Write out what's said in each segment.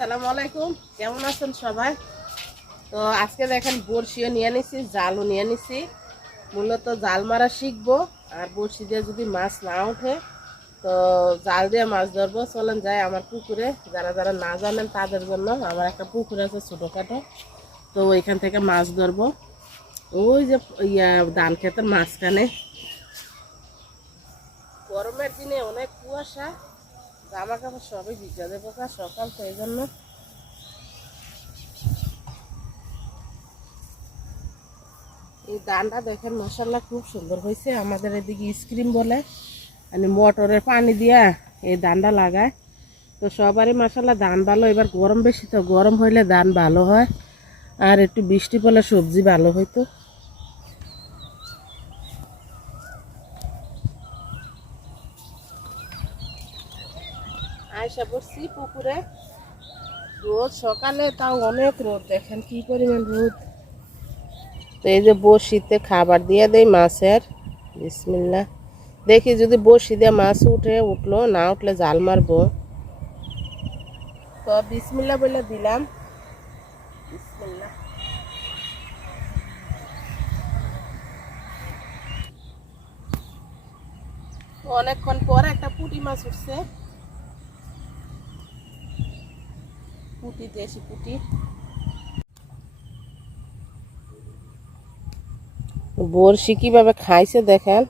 আসসালামু আলাইকুম। কেমন আছেন সবাই? তো আজকে দেখেন বড়শিও নিয়ে নিছি, জালও নিয়ে নিছি। মূলত জাল মারা শিখব, আর বড়শি দিয়ে যদি মাছ না ওঠে, তো জাল দিয়ে মাছ ধরবো। চলেন যাই আমার পুকুরে। যারা যারা না জানেন তাদের জন্য আমার একটা পুকুর আছে ছোটোখাটো। তো ওইখান থেকে মাছ ধরবো। ওই যে ইয়া, ধান ক্ষেতের মাঝখানে। গরমের দিনে অনেক কুয়াশা। জামা কাপড় সবই ভিজা দেবো কা সকাল, তো এই জন্য এই ধানটা দেখেন মশাল্লা খুব সুন্দর হয়েছে। আমাদের এদিকে স্ক্রিম বলে মানে মোটরের পানি দিয়া এই ধানটা লাগায়। তো সবারই মশাল্লা ধান ভালো। এবার গরম বেশি, তো গরম হইলে ধান ভালো হয়। আর একটু বৃষ্টি পড়লে সবজি ভালো হইতো। আয়সা বসছি পুকুরে। রোদ সকালে, তাও অনেক রোদ। দেখেন কি পরিমাণ রোদ। তো এই যে বসিতে খাবার দিয়ে দেয় মাছের। বিসমিল্লা দেখি যদি বসি দিয়ে মাছ উঠে উঠল, না উঠলে জাল মারবো। তো বিসমিল্লা বলে দিলাম। অনেকক্ষণ পর একটা পুঁটি মাছ উঠছে। পুঁটি, দেশি পুঁটি। বড়শি কীভাবে খাইছে দেখেন?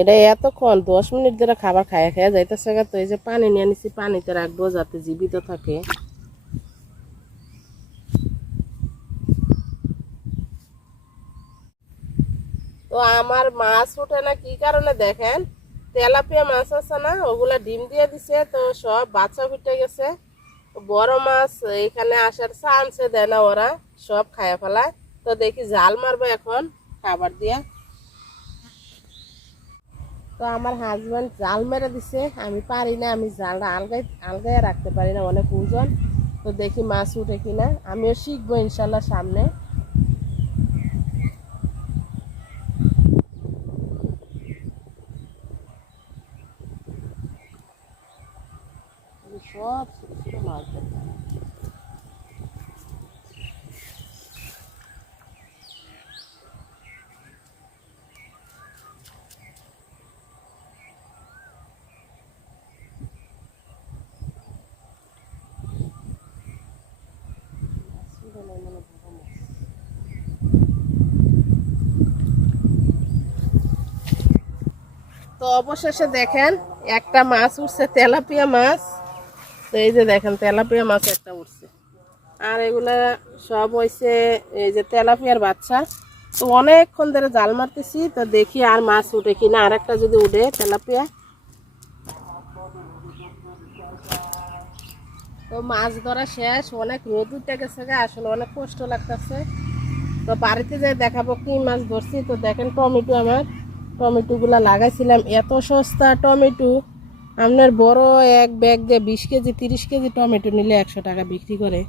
এটা এতক্ষণ দশ মিনিট ধরে খাবার খাইয়া খাইয়া যাইতেছে তো এই যে পানি নিয়ে নিছি, পানিতে রাখব যাতে জীবিত থাকে। তো আমার মাছ ওঠে না কি কারণে দেখেন? তেলাপিয়া মাছ আছে না, ওগুলা ডিম দিয়ে দিছে, তো সব বাচ্চা ফুটে গেছে। বড় মাছ, এখানে আসার চান্সে দেয় না ওরা, সব খায়া ফেলায়। তো দেখি জাল মারবো এখন, খাবার দিয়া। তো আমার হাজব্যান্ড জাল মেরে দিছে, আমি পারি না, আমি জালটা আলগাই আলগায় রাখতে পারি না, অনেক ওজন। তো দেখি মাছ উঠে কিনা, আমিও শিখব ইনশাল্লাহ সামনে। সব দেখি তো অবশেষে দেখেন একটা মাছ উঠছে তেলাপিয়া মাছ। এই যে দেখেন, তেলাপিয়া মাছ একটা উঠছে। আর এগুলা সব হয়েছে এই যে তেলাপিয়ার বাচ্চা। তো অনেকক্ষণ ধরে জাল মারতেছি, তো দেখি আর মাছ উঠে কিনা। আর একটা যদি উঠে, তেলাপিয়া। তো মাছ ধরা শেষ, অনেক রোদ উঠে গেছে আসলে অনেক কষ্ট লাগতেছে। তো বাড়িতে যাই দেখাবো কি মাছ ধরছি। তো দেখেন টমেটো আমার, টমেটোগুলা লাগাইছিলাম। এত সস্তা টমেটো। আপনার বড় এক ব্যাগ দিয়ে বিশ কেজি, তিরিশ কেজি টমেটো নিলে একশো টাকা বিক্রি করে।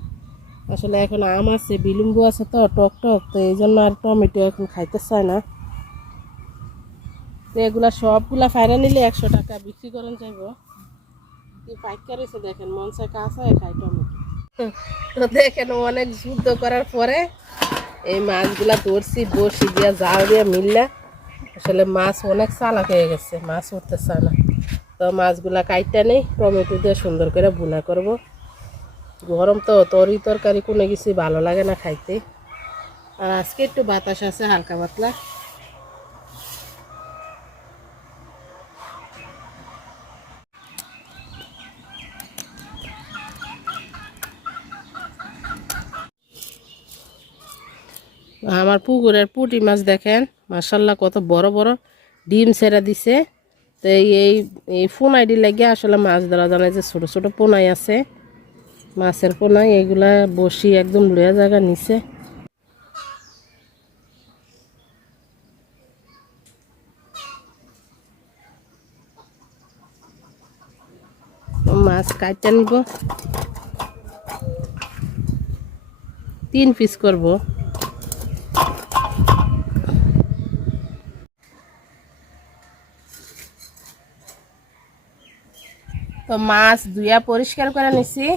আসলে এখন আম আছে, বিলুম্বু আছে তো, টক টক, তো এই জন্য আর টমেটো এখন খাইতে চায় না। তো এগুলা সবগুলা ফাইরা নিলে একশো টাকা বিক্রি করেন যাইব। দেখেন, মন চায় খাই টমেটো। দেখেন অনেক যুদ্ধ করার পরে এই মাছগুলা ধরছি বসি দিয়া, জাল দিয়া মিললা আসলে মাছ অনেক চালাক হয়ে গেছে, মাছ উঠতে চায় না। তো মাছগুলা কাইটা নেই, টমেটো দিয়ে সুন্দর করে ভুনা করব। গরম তো, তরি তরকারি কোনো কিছু ভালো লাগে না খাইতে। আর আজকে একটু বাতাস আছে, হালকা পাতলা। আমার পুকুরের পুঁটি মাছ দেখেন মাসাল্লাহ কত বড় বড়। ডিম ছেড়া দিছে। তো এই এই ফোনাইডি লাগে আসলে মাছ ধরা জানে যে ছোট ছোট পোনাই আছে, মাছের পোনাই, এগুলা বসি একদম লোয়া জায়গা নিচে। মাছ কাটতে নিব। তিন পিস করব। তো মাছ ধুয়া পরিষ্কার করে নিছি।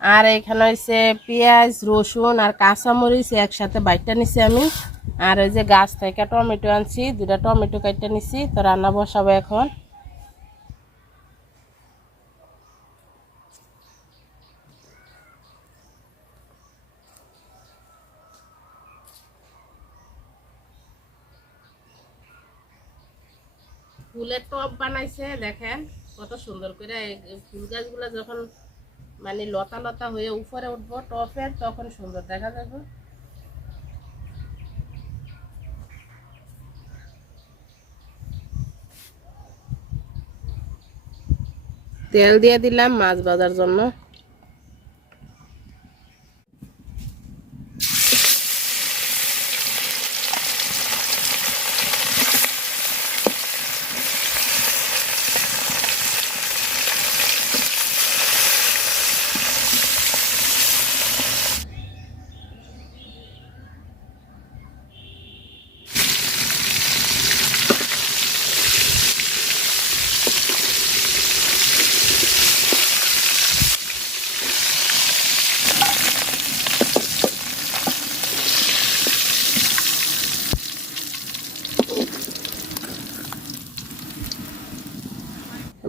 আর এখানে হচ্ছে পেঁয়াজ, রসুন আর কাঁচামরিচ একসাথে বাইটটা নিছি আমি। আর ওই যে গাছ থেকে টমেটো আনছি দুটা টমেটো কাটটা নিছি, তো রান্না বসাবো এখন। ফুলের টব বানাইছে, দেখেন। কত সুন্দর করে ফুল গাছগুলো যখন মানে লতা লতা হয়ে উপরে উঠবো টপের তখন সুন্দর দেখা যাবে। তেল দিয়ে দিলাম মাছ বাজার জন্য।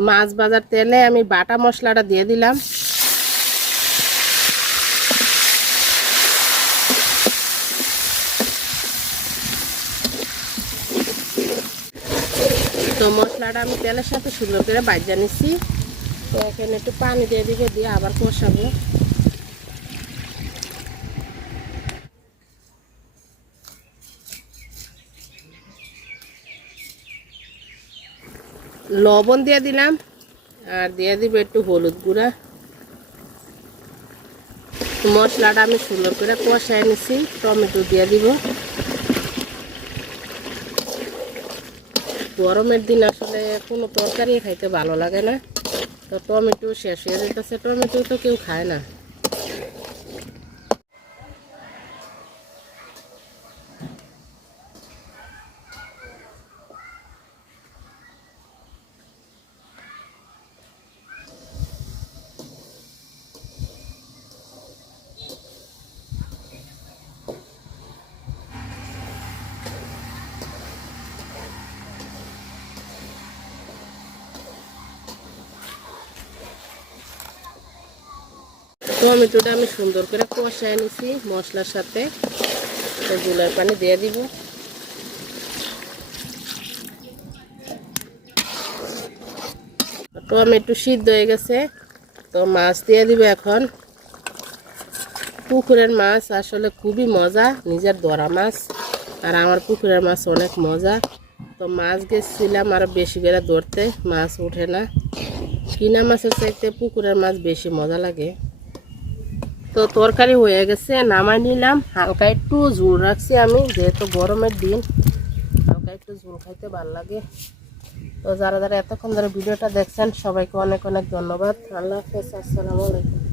মাছ বাজার তেলে আমি বাটা মশলাটা দিয়ে দিলাম। তো মশলাটা আমি তেলের সাথে সুন্দর করে বাজিয়ে নিচ্ছি। তো এখানে একটু পানি দিয়ে দিবে, দিয়ে আবার কষাবো। লবণ দিয়ে দিলাম, আর দিয়ে দিব একটু হলুদ গুঁড়া। মশলাটা আমি সুন্দর করে কষায় নিছি, টমেটো দিয়ে দিব। গরমের দিন আসলে কোনো তরকারি খাইতে ভালো লাগে না। তো টমেটো শেষ হয়ে যেতেছে টমেটো তো কেউ খায় না। টমেটোটা আমি সুন্দর করে কষায় নিছি, মশলার সাথে। তো জুলার পানি দিয়ে দিব। টমেটো সিদ্ধ হয়ে গেছে, তো মাছ দিয়ে দিব এখন। পুকুরের মাছ আসলে খুবই মজা, নিজের ধরা মাছ। আর আমার পুকুরের মাছ অনেক মজা। তো মাছ গেছিলাম আরও বেশি করে ধরতে, মাছ ওঠে না। কিনা মাছের চাইতে পুকুরের মাছ বেশি মজা লাগে। তো তরকারি হয়ে গেছে নামাই নিলাম। হালকা একটু ঝোল রাখছি আমি, যেহেতু গরমের দিন। হালকা একটু ঝোল খাইতে ভালো লাগে। তো যারা যারা এতক্ষণ ধরে ভিডিওটা দেখছেন, সবাইকে অনেক অনেক ধন্যবাদ। আল্লাহ হাফেজ, আসসালামু আলাইকুম।